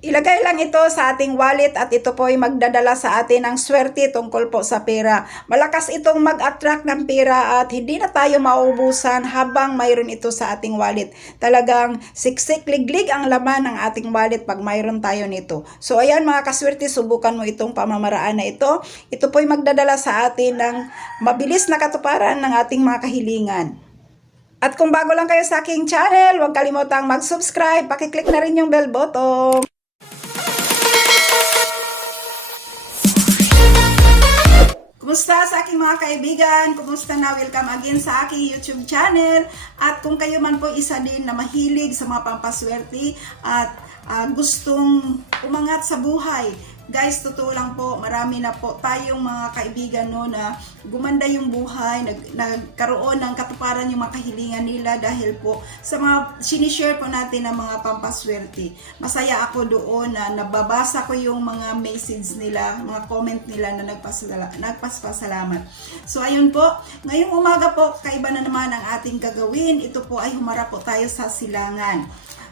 Ilagay lang ito sa ating wallet at ito po ay magdadala sa atin ng swerte tungkol po sa pera. Malakas itong mag-attract ng pera at hindi na tayo maubusan habang mayroon ito sa ating wallet. Talagang siksik liglig ang laman ng ating wallet pag mayroon tayo nito. So ayan mga kaswerte, subukan mo itong pamamaraan na ito. Ito po ay magdadala sa atin ng mabilis na katuparan ng ating mga kahilingan. At kung bago lang kayo sa aking channel, huwag kalimutang mag-subscribe. Pakiclick na rin yung bell button. Aking mga kaibigan? Kumusta na? Welcome again sa aking YouTube channel. At kung kayo man po isa din na mahilig sa mga pampaswerte at ah, gustong umangat sa buhay, guys, totoo lang po, marami na po tayong mga kaibigan no na gumanda yung buhay, nag, nagkaroon ng katuparan yung mga kahilingan nila dahil po sa mga sinishare po natin ng mga pampaswerte. Masaya ako doon na nababasa ko yung mga message nila, mga comment nila na nagpasala, nagpaspasalamat. So ayun po, ngayong umaga po, kaiba na naman ang ating gagawin. Ito po ay humarap po tayo sa silangan.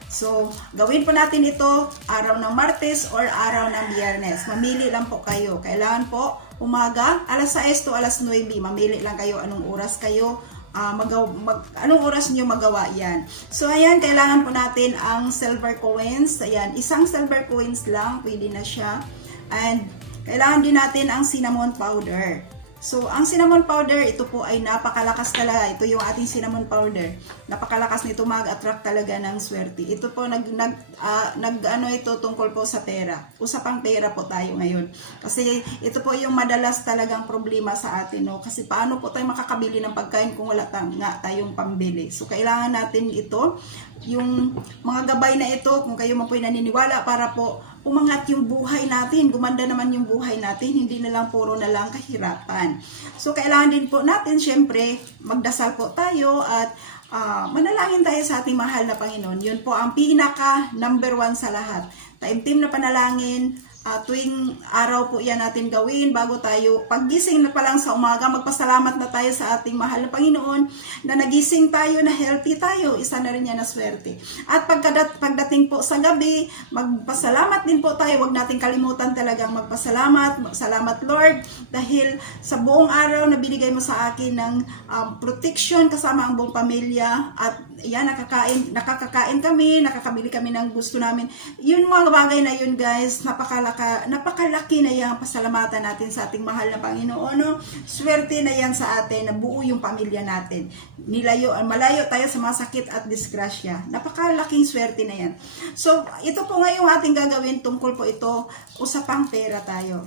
So, gawin po natin ito araw ng Martes or araw ng Biyernes. Mamili lang po kayo. Kailangan po umaga, alas 6 to alas 9. Mamili lang kayo anong oras kayo ah, magaw, mag, anong oras niyo magawa yan. So, ayan, kailangan po natin ang silver coins. Ayan, isang silver coins lang, pwede na siya. And, kailangan din natin ang cinnamon powder. So, ang cinnamon powder, ito po ay napakalakas talaga. Ito yung ating cinnamon powder. Napakalakas nito mag-attract talaga ng swerte. Ito po, nag, nag, ah, nag, ano ito tungkol po sa pera. Usapang pera po tayo ngayon. Kasi ito po yung madalas talagang problema sa atin. No? Kasi paano po tayo makakabili ng pagkain kung wala tang, nga tayong pambili. So, kailangan natin ito. Yung mga gabay na ito, kung kayo man po naniniwala, para po umangat yung buhay natin, gumanda naman yung buhay natin, hindi na lang puro na lang kahirapan. So, kailangan din po natin, syempre, magdasal po tayo at ah, manalangin tayo sa ating mahal na Panginoon. Yun po ang pinaka number one sa lahat. Taimtim na panalangin, ah, tuwing araw po yan natin gawin bago tayo, paggising na pa lang sa umaga, magpasalamat na tayo sa ating mahal na Panginoon na nagising tayo, na healthy tayo, isa na rin yan na swerte. At pagkadat, pagdating po sa gabi, magpasalamat din po tayo, huwag natin kalimutan talagang magpasalamat, salamat Lord, dahil sa buong araw na binigay mo sa akin ng um, protection kasama ang buong pamilya at yan, nakakain, nakakakain kami, nakakabili kami ng gusto namin. Yun mga bagay na yun guys, napakalaka, napakalaki na yung pasalamatan natin sa ating mahal na Panginoon. No? Swerte na yan sa atin, na buo yung pamilya natin. Nilayo, malayo tayo sa mga sakit at disgrasya. Napakalaking swerte na yan. So, ito po nga yung ating gagawin tungkol po ito, usapang pera tayo.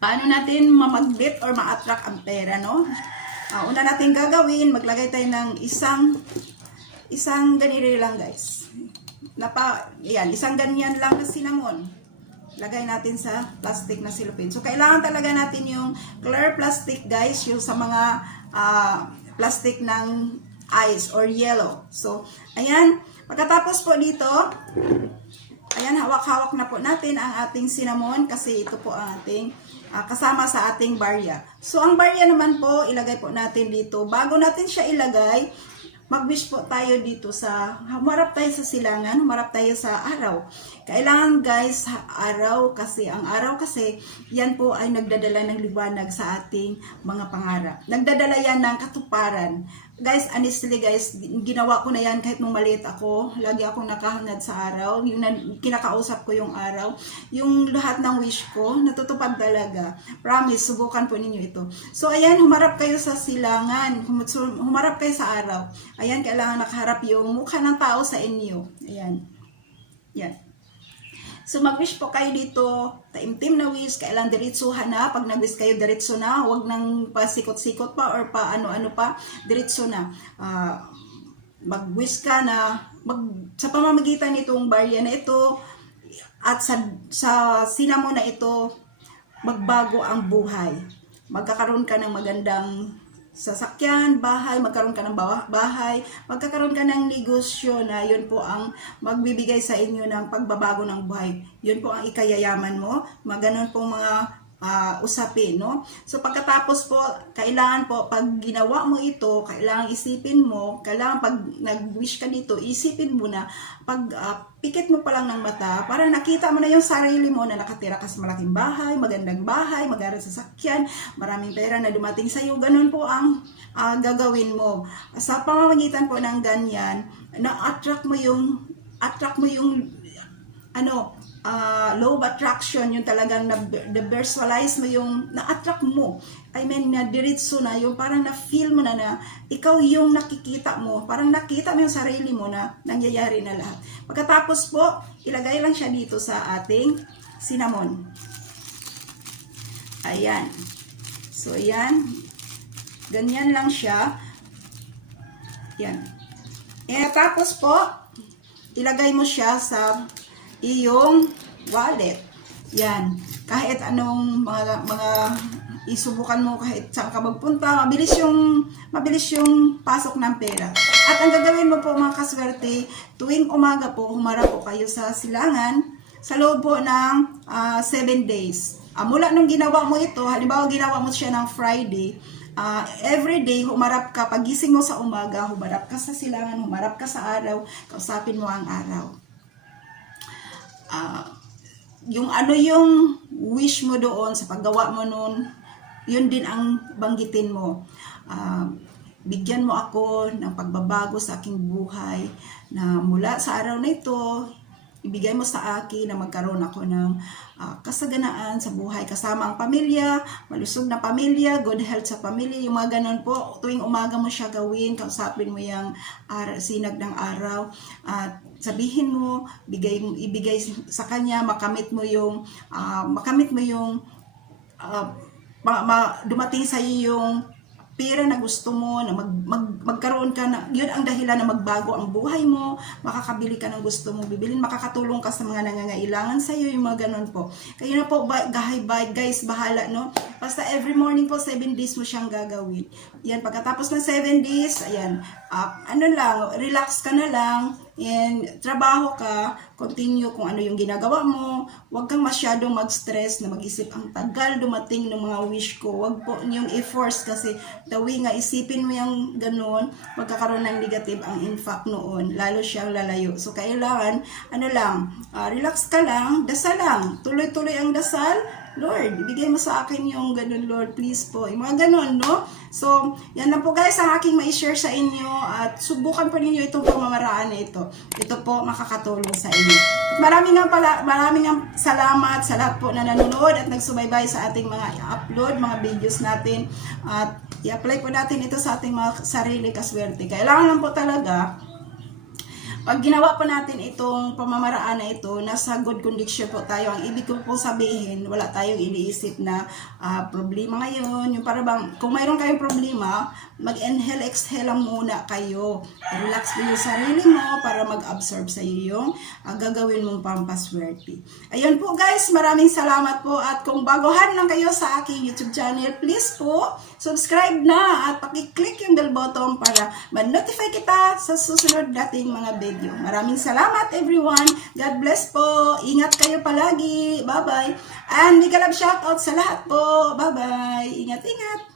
Paano natin mamagbit or ma-attract ang pera, no? Ah, una natin gagawin, maglagay tayo ng isang isang ganito lang guys. Napa, yan, isang ganyan lang na cinnamon. Lagay natin sa plastic na silupin. So, kailangan talaga natin yung clear plastic guys, yung sa mga ah, plastic ng ice or yellow. So, ayan. Pagkatapos po dito, ayan, hawak-hawak na po natin ang ating cinnamon kasi ito po ang ating ah, kasama sa ating barya. So, ang barya naman po, ilagay po natin dito. Bago natin siya ilagay, mag-wish po tayo dito sa, humarap tayo sa silangan, humarap tayo sa araw. Kailangan guys, araw kasi, ang araw kasi, yan po ay nagdadala ng liwanag sa ating mga pangarap. Nagdadala yan ng katuparan. Guys, honestly guys, ginawa ko na yan kahit nung maliit ako. Lagi akong nakahangad sa araw. Yung kinakausap ko yung araw. Yung lahat ng wish ko, natutupad talaga. Promise, subukan po ninyo ito. So, ayan, humarap kayo sa silangan. Humarap kayo sa araw. Ayan, kailangan nakaharap yung mukha ng tao sa inyo. Ayan. Yan. So mag-wish po kayo dito, taimtim na wish, kailan diretsuhan na, pag nag-wish kayo diretso na, huwag nang pasikot-sikot pa or pa ano-ano pa, diretso na. Ah, mag-wish ka na, mag, sa pamamagitan nitong barya na ito, at sa, sa sinamo na ito, magbago ang buhay. Magkakaroon ka ng magandang sasakyan, bahay, magkaroon ka ng bahay, magkakaroon ka ng negosyo na yun po ang magbibigay sa inyo ng pagbabago ng buhay. Yun po ang ikayayaman mo. Maganon po mga ah, usapin, no? So pagkatapos po, kailangan po pag ginawa mo ito, kailangan isipin mo, kailangan pag nag-wish ka dito, isipin mo na pag ah, pikit mo pa lang ng mata, para nakita mo na yung sarili mo na nakatira ka sa malaking bahay, magandang bahay, magandang sasakyan, maraming pera na dumating sa iyo, ganun po ang ah, gagawin mo. Sa pamamagitan po ng ganyan, na-attract mo yung attract mo yung ano, uh, law of attraction, yung talagang na, visualize mo yung na-attract mo. I mean, na diretso na, yung parang na-feel mo na na ikaw yung nakikita mo, parang nakita mo yung sarili mo na nangyayari na lahat. Pagkatapos po, ilagay lang siya dito sa ating cinnamon. Ayan. So, ayan. Ganyan lang siya. Yan. Eh, tapos po, ilagay mo siya sa iyong wallet. Yan. Kahit anong mga mga isubukan mo kahit saan ka magpunta, mabilis yung mabilis yung pasok ng pera. At ang gagawin mo po mga kaswerte, tuwing umaga po, humarap po kayo sa silangan sa loob po ng 7 days. Ah, mula nung ginawa mo ito, halimbawa ginawa mo siya ng Friday, Ah, every day, humarap ka, pagising mo sa umaga, humarap ka sa silangan, humarap ka sa araw, kausapin mo ang araw. Ah, yung ano yung wish mo doon sa paggawa mo noon, yun din ang banggitin mo. Ah, bigyan mo ako ng pagbabago sa aking buhay na mula sa araw na ito, ibigay mo sa akin na magkaroon ako ng ah, kasaganaan sa buhay kasama ang pamilya, malusog na pamilya, good health sa pamilya, yung mga ganun po. Tuwing umaga mo siya gawin, kausapin mo yung ar- sinag ng araw at sabihin mo, bigay ibigay sa kanya, makamit mo yung ah, makamit mo yung ah, ma- ma- dumating sa iyo yung pera na gusto mo, na mag, mag, magkaroon ka na, yun ang dahilan na magbago ang buhay mo, makakabili ka ng gusto mo bibilin, makakatulong ka sa mga nangangailangan sa iyo, yung mga ganun po. Kaya na po, ba, ba, guys, bahala, no? Basta every morning po, 7 days mo siyang gagawin. Yan, pagkatapos ng 7 days, ayan, ah, ano lang, relax ka na lang, and trabaho ka, continue kung ano yung ginagawa mo, huwag kang masyadong mag-stress na mag-isip ang tagal dumating ng mga wish ko, huwag po yung i-force kasi the way nga isipin mo yung ganun, magkakaroon ng negative ang impact noon, lalo siyang lalayo. So kailangan, ano lang, ah, relax ka lang, dasal lang, tuloy-tuloy ang dasal, Lord, ibigay mo sa akin yung ganun, Lord, please po. Yung mga ganun, no? So, yan na po guys ang aking ma-share sa inyo at subukan po ninyo itong pamamaraan na ito. Ito po makakatulong sa inyo. At maraming nga pala, maraming nga salamat sa lahat po na nanonood at nagsubaybay sa ating mga upload, mga videos natin. At i-apply po natin ito sa ating mga sarili kaswerte. Kailangan lang po talaga pag ginawa po natin itong pamamaraan na ito, nasa good condition po tayo. Ang ibig ko po sabihin, wala tayong iniisip na ah, problema ngayon. Yung para bang, kung mayroon kayong problema, mag-inhale, exhale lang muna kayo. Relax mo yung sarili mo para mag-absorb sa iyo yung ah, gagawin mong pampaswerte. Ayun po guys, maraming salamat po. At kung baguhan lang kayo sa aking YouTube channel, please po, subscribe na at pakiclick yung bell button para ma-notify kita sa susunod nating mga video. Maraming salamat everyone. God bless po. Ingat kayo palagi. Bye-bye. And big love shoutout sa lahat po. Bye-bye. Ingat-ingat.